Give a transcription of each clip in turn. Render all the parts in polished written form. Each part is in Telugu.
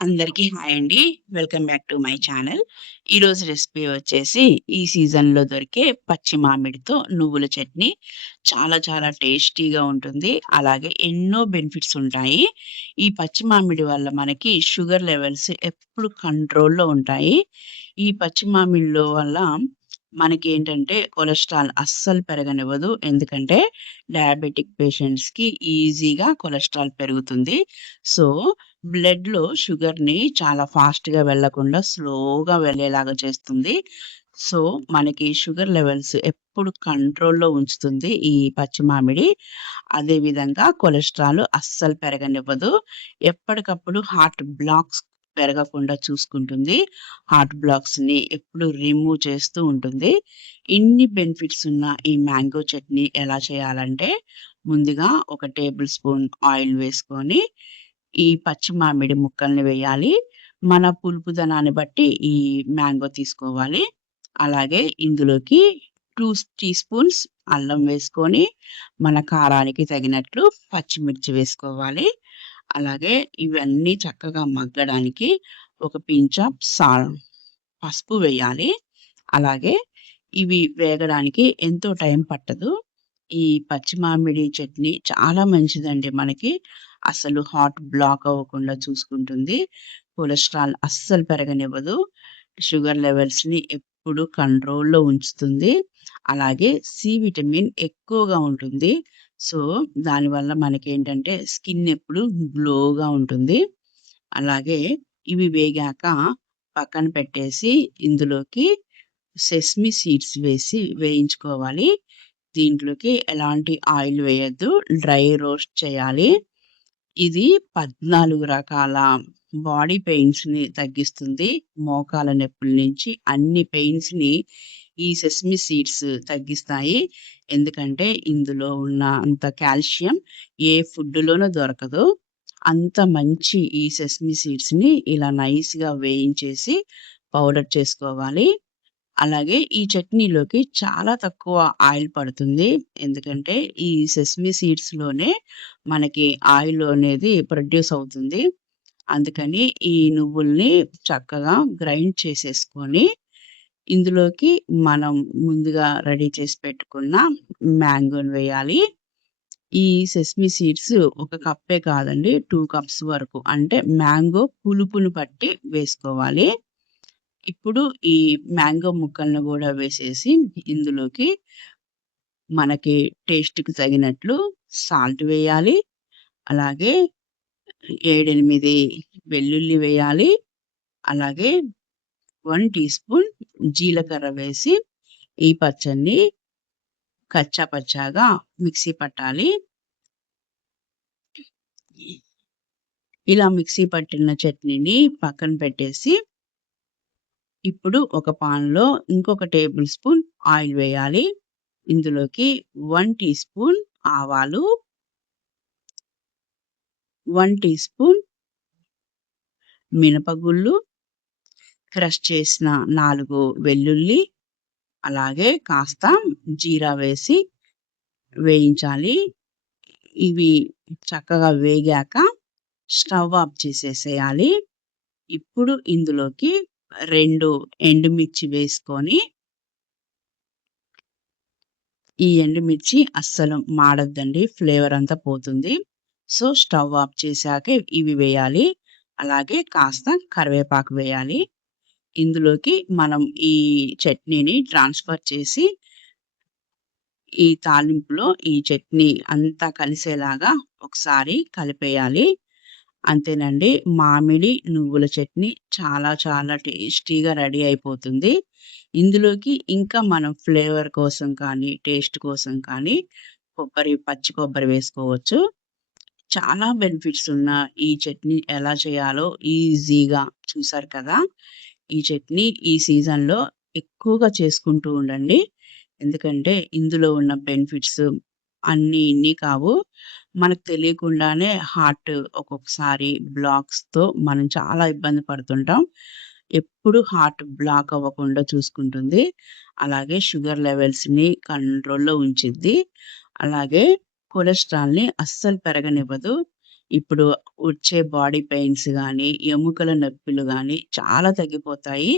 అందరికీ హాయ్ అండి. Welcome back to my channel. ఈరోజు రెసిపీ వచ్చేసి ఈ సీజన్‌లో దొరికే పచ్చి మామిడితో నువ్వుల చట్నీ. చాలా చాలా టేస్టీగా ఉంటుంది. అలాగే ఎన్నో బెనిఫిట్స్ ఉంటాయి. ఈ పచ్చి మామిడి వల్ల మనకి షుగర్ లెవెల్స్ ఎప్పుడు కంట్రోల్‌లో ఉంటాయి. ఈ పచ్చి మామిడిలో వల్ల మనకేంటంటే కొలెస్ట్రాల్ అస్సలు పెరగనివ్వదు. ఎందుకంటే డయాబెటిక్ పేషెంట్స్‌కి ఈజీగా కొలెస్ట్రాల్ పెరుగుతుంది. సో బ్లడ్‌లో షుగర్‌ని చాలా ఫాస్ట్‌గా వెళ్ళకుండా స్లోగా వెళ్ళేలాగా చేస్తుంది. సో, మనకి షుగర్ లెవెల్స్ ఎప్పుడు కంట్రోల్‌లో ఉంచుతుంది ఈ పచ్చి మామిడి. అదే విధంగా కొలెస్ట్రాల్ అస్సలు పెరగనివ్వదు. ఎప్పటికప్పుడు హార్ట్ బ్లాక్స్ పెరగకుండా చూసుకుంటుంది. హార్ట్ బ్లాక్స్‌ని ఎప్పుడు రిమూవ్ చేస్తూ ఉంటుంది. ఇన్ని బెనిఫిట్స్ ఉన్న ఈ మ్యాంగో చట్నీ ఎలా చేయాలంటే, ముందుగా ఒక టేబుల్ స్పూన్ ఆయిల్ వేసుకొని ఈ పచ్చి మామిడి ముక్కల్ని వేయాలి. మన పులుపుదనాన్ని బట్టి ఈ మ్యాంగో తీసుకోవాలి. అలాగే ఇందులోకి 2 టీ స్పూన్స్ అల్లం వేసుకొని, మన కారానికి తగినట్లు పచ్చిమిర్చి వేసుకోవాలి. అలాగే ఇవన్నీ చక్కగా మగ్గడానికి ఒక పించ్ ఆఫ్ పసుపు వేయాలి. అలాగే ఇవి వేగడానికి ఎంతో టైం పట్టదు. ఈ పచ్చి మామిడి చట్నీ చాలా మంచిదండి మనకి. అసలు హార్ట్ బ్లాక్ అవ్వకుండా చూసుకుంటుంది. కొలెస్ట్రాల్ అస్సలు పెరగనివ్వదు. షుగర్ లెవెల్స్‌ని ఎప్పుడు కంట్రోల్‌లో ఉంచుతుంది. అలాగే సి విటమిన్ ఎక్కువగా ఉంటుంది. సో, దానివల్ల మనకేంటంటే స్కిన్ ఎప్పుడు గ్లోగా ఉంటుంది. అలాగే ఇవి వేగాక పక్కన పెట్టేసి ఇందులోకి సెసమి సీడ్స్ వేసి వేయించుకోవాలి. దీంట్లోకి ఎలాంటి ఆయిల్ వేయొద్దు. డ్రై రోస్ట్ చేయాలి. ఇది 14 రకాల బాడీ పెయిన్స్‌ని తగ్గిస్తుంది. మోకాళ్ళ నొప్పుల నుంచి అన్ని పెయిన్స్‌ని ఈ సెసమి సీడ్స్ తగ్గిస్తాయి. ఎందుకంటే ఇందులో ఉన్న అంత కాల్షియం ఏ ఫుడ్‌లోనూ దొరకదు. అంత మంచి ఈ సెసమి సీడ్స్‌ని ఇలా నైస్‌గా వేయించేసి పౌడర్ చేసుకోవాలి. అలాగే ఈ చట్నీలోకి చాలా తక్కువ ఆయిల్ పడుతుంది. ఎందుకంటే ఈ సెసమి సీడ్స్‌లోనే మనకి ఆయిల్ అనేది ప్రొడ్యూస్ అవుతుంది. అందుకని ఈ నువ్వుల్ని చక్కగా గ్రైండ్ చేసేసుకొని, ఇందులోకి మనం ముందుగా రెడీ చేసి పెట్టుకున్న మ్యాంగోని వేయాలి. ఈ సెసమి సీడ్స్ ఒక కప్పే కాదండి, 2 కప్స్ వరకు అంటే మ్యాంగో పులుపుని బట్టి వేసుకోవాలి. ఇప్పుడు ఈ మ్యాంగో ముక్కలను గూడా వేసేసి ఇందులోకి మనకి టేస్ట్‌కి తగినట్లు సాల్ట్ వేయాలి. అలాగే 7, 8 వెల్లుల్లి వేయాలి. అలాగే 1 టీ స్పూన్ జీలకర్ర వేసి ఈ పచ్చడిని కచ్చా పచ్చాగా మిక్సీ పట్టాలి. ఇలా మిక్సీ పట్టిన చట్నీని పక్కన పెట్టేసి, ఇప్పుడు ఒక పాన్‌లో ఇంకొక టేబుల్ స్పూన్ ఆయిల్ వేయాలి. ఇందులోకి 1 టీ స్పూన్ ఆవాలు, 1 టీ స్పూన్ మినపగుళ్ళు, క్రష్ చేసిన 4 వెల్లుల్లి, అలాగే కాస్త జీరా వేసి వేయించాలి. ఇవి చక్కగా వేగాక స్టవ్ ఆఫ్ చేసేసేయాలి. ఇప్పుడు ఇందులోకి 2 ఎండుమిర్చి వేసుకొని, ఈ ఎండుమిర్చి అస్సలు మాడొద్దండి. ఫ్లేవర్ అంతా పోతుంది. సో, స్టవ్ ఆఫ్ చేశాకే ఇవి వేయాలి. అలాగే కాస్త కరివేపాకు వేయాలి. ఇందులోకి మనం ఈ చట్నీని ట్రాన్స్‌ఫర్ చేసి, ఈ తాలింపులో ఈ చట్నీ అంతా కలిసేలాగా ఒకసారి కలిపేయాలి. అంతేనండి. మామిడి నువ్వుల చట్నీ చాలా చాలా టేస్టీగా రెడీ అయిపోతుంది. ఇందులోకి ఇంకా మనం ఫ్లేవర్ కోసం కానీ, టేస్ట్ కోసం కానీ పచ్చి కొబ్బరి వేసుకోవచ్చు. చాలా బెనిఫిట్స్ ఉన్న ఈ చట్నీ ఎలా చేయాలో ఈజీగా చూసారు కదా! ఈ చట్నీ ఈ సీజన్‌లో ఎక్కువగా చేసుకుంటూ ఉండండి. ఎందుకంటే ఇందులో ఉన్న బెనిఫిట్స్ అన్నీ ఇన్ని కావు. మనకు తెలియకుండానే హార్ట్ ఒక్కొక్కసారి బ్లాక్స్‌తో మనం చాలా ఇబ్బంది పడుతుంటాం. ఎప్పుడు హార్ట్ బ్లాక్ అవ్వకుండా చూసుకుంటుంది. అలాగే షుగర్ లెవెల్స్‌ని కంట్రోల్‌లో ఉంచిద్ది. అలాగే కొలెస్ట్రాల్‌ని అస్సలు పెరగనివ్వదు. ఇప్పుడు వచ్చే బాడీ పెయిన్స్ గానీ, ఎముకల నొప్పులు గానీ చాలా తగ్గిపోతాయి.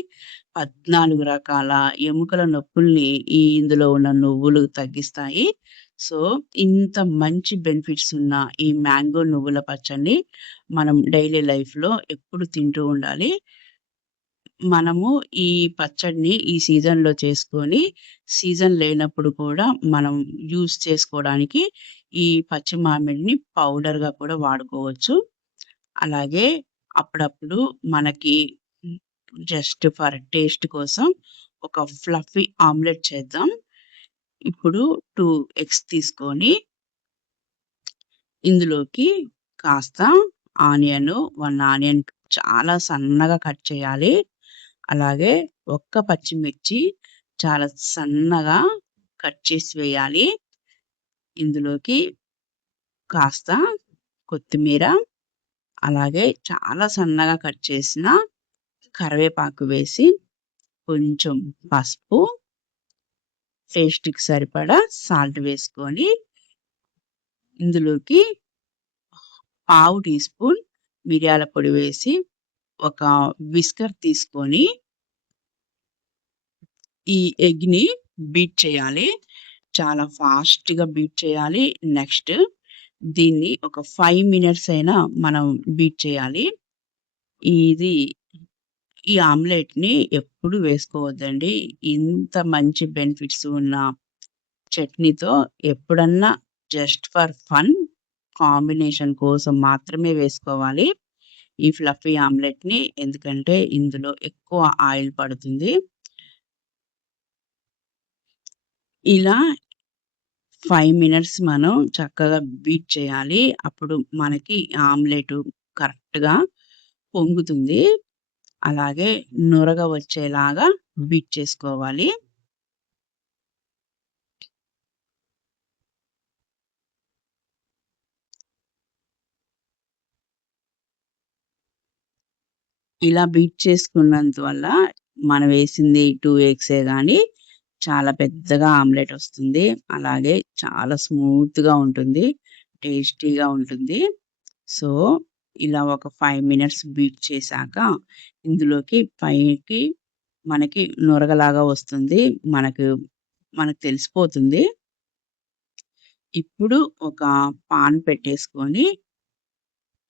14 రకాల ఎముకల నొప్పుల్ని ఇందులో ఉన్న నువ్వులు తగ్గిస్తాయి. సో, ఇంత మంచి బెనిఫిట్స్ ఉన్న ఈ మ్యాంగో నువ్వుల పచ్చడిని మనం డైలీ లైఫ్‌లో ఎప్పుడు తింటూ ఉండాలి. మనము ఈ పచ్చడిని ఈ సీజన్‌లో చేసుకొని, సీజన్ లేనప్పుడు కూడా మనం యూజ్ చేసుకోవడానికి ఈ పచ్చి మామిడిని పౌడర్‌గా కూడా వాడుకోవచ్చు. అలాగే అప్పుడప్పుడు మనకి హ్మ్, జస్ట్ ఫర్ టేస్ట్ కోసం ఒక ఫ్లఫీ ఆమ్లెట్ చేద్దాం. ఇప్పుడు 2 ఎగ్స్ తీసుకొని ఇందులోకి కాస్త ఆనియను, 1 ఆనియన్ చాలా సన్నగా కట్ చేయాలి. అలాగే ఒక్క పచ్చిమిర్చి చాలా సన్నగా కట్ చేసి వేయాలి. ఇందులోకి కాస్త కొత్తిమీర, అలాగే చాలా సన్నగా కట్ చేసిన కరివేపాకు వేసి, కొంచెం పసుపు, టేస్ట్‌కి సరిపడా సాల్ట్ వేసుకొని, ఇందులోకి పావు టీ స్పూన్ మిరియాల పొడి వేసి, ఒక విస్కర్ తీసుకొని ఈ ఎగ్‌ని బీట్ చేయాలి. చాలా ఫాస్ట్‌గా బీట్ చేయాలి. నెక్స్ట్ దీన్ని ఒక 5 మినిట్స్ అయినా మనం బీట్ చేయాలి. ఇది ఈ ఆమ్లెట్‌ని ఎప్పుడు వేసుకోవద్దండి. ఇంత మంచి బెనిఫిట్స్ ఉన్న చట్నీతో ఎప్పుడన్నా జస్ట్ ఫర్ ఫన్ కాంబినేషన్ కోసం మాత్రమే వేసుకోవాలి. ఈ ఫ్లఫీ ఆమ్లెట్‌ని. ఎందుకంటే ఇందులో ఎక్కువ ఆయిల్ పడుతుంది. ఇలా 5 మినిట్స్ మనం చక్కగా బీట్ చేయాలి. అప్పుడు మనకి ఆమ్లెటు కరెక్ట్‌గా పొంగుతుంది. అలాగే నురగ వచ్చేలాగా బీట్ చేసుకోవాలి. ఇలా బీట్ చేసుకున్నందువల్ల మనం వేసింది 2 ఎగ్సే గానీ, చాలా పెద్దగా ఆమ్లెట్ వస్తుంది. అలాగే చాలా స్మూత్‌గా ఉంటుంది. టేస్టీగా ఉంటుంది. సో, ఇలా ఒక 5 మినిట్స్ బీట్ చేశాక, ఇందులోకి పైకి మనకి నురగలాగా వస్తుంది. మనకు మనకు తెలిసిపోతుంది. ఇప్పుడు ఒక పాన్ పెట్టేసుకొని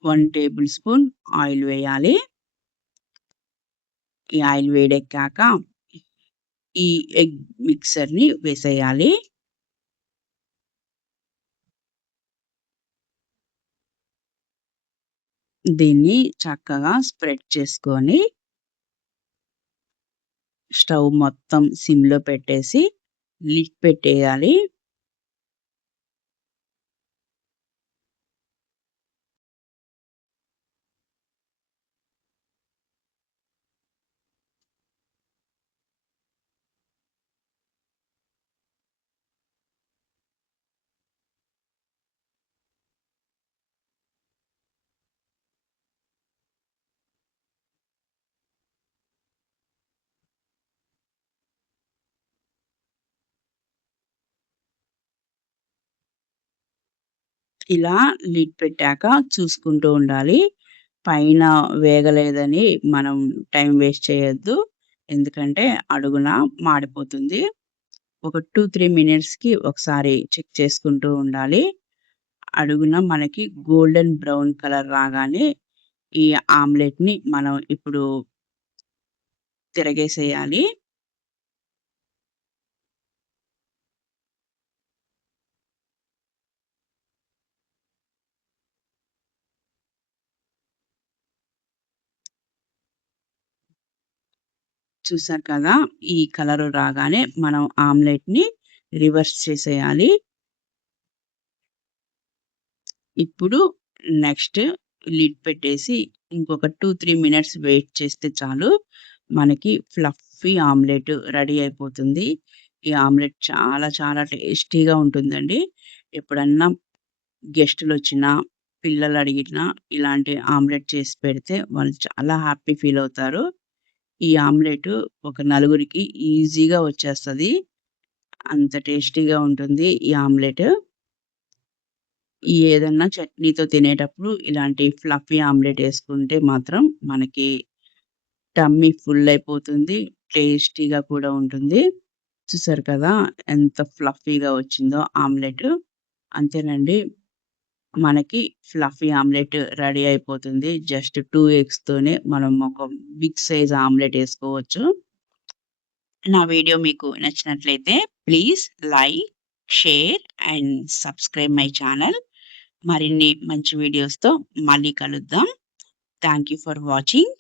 1 టేబుల్ స్పూన్ ఆయిల్ వేయాలి. ఈ ఆయిల్ వేడెక్కాక ఈ ఎగ్ మిక్సర్‌ని వేసేయాలి. దీన్ని చక్కగా స్ప్రెడ్ చేసుకొని స్టవ్ మొత్తం సిమ్‌లో పెట్టేసి లిడ్ పెట్టేయాలి. ఇలా లిడ్ పెట్టాక చూసుకుంటూ ఉండాలి. పైన వేగలేదని మనం టైం వేస్ట్ చేయొద్దు. ఎందుకంటే అడుగున మాడిపోతుంది. ఒక 2, 3 మినిట్స్‌కి ఒకసారి చెక్ చేసుకుంటూ ఉండాలి. అడుగున మనకి గోల్డెన్ బ్రౌన్ కలర్ రాగానే ఈ ఆమ్లెట్‌ని మనం ఇప్పుడు తిరగేసేయాలి. చూసారు కదా! ఈ కలరు రాగానే మనం ఆమ్లెట్‌ని రివర్స్ చేసేయాలి. ఇప్పుడు నెక్స్ట్ లిడ్ పెట్టేసి ఇంకొక 2, 3 మినిట్స్ వెయిట్ చేస్తే చాలు. మనకి ఫ్లఫీ ఆమ్లెట్ రెడీ అయిపోతుంది. ఈ ఆమ్లెట్ చాలా చాలా టేస్టీగా ఉంటుందండి. ఎప్పుడన్నా గెస్టులొచ్చినా, పిల్లలడిగినా ఇలాంటి ఆమ్లెట్ చేసి పెడితే వాళ్ళు చాలా హ్యాపీ ఫీల్ అవుతారు. ఈ ఆమ్లెటు ఒక నలుగురికి ఈజీగా వచ్చేస్తది. అంత టేస్టీగా ఉంటుంది ఈ ఆమ్లెట్. ఈ ఏదన్నా చట్నీతో తినేటప్పుడు ఇలాంటి ఫ్లఫీ ఆమ్లెట్ యేసుకుంటే మాత్రం మనకి టమ్మీ ఫుల్ అయిపోతుంది. టేస్టీగా కూడా ఉంటుంది. చూసారు కదా! ఎంత ఫ్లఫీగా వచ్చిందో ఆమ్లెట్. అంతేనండి. మనకి ఫ్లఫీ ఆమ్లెట్ రెడీ అయిపోతుంది. జస్ట్ 2 ఎగ్స్‌తోనే మనం ఒక బిగ్ సైజ్ ఆమ్లెట్ యేసుకోవచ్చు. నా వీడియో మీకు నచ్చినట్లయితే please like, share and subscribe my channel. మరిన్ని మంచి వీడియోస్‌తో మళ్ళీ కలుద్దాం. Thank you for watching.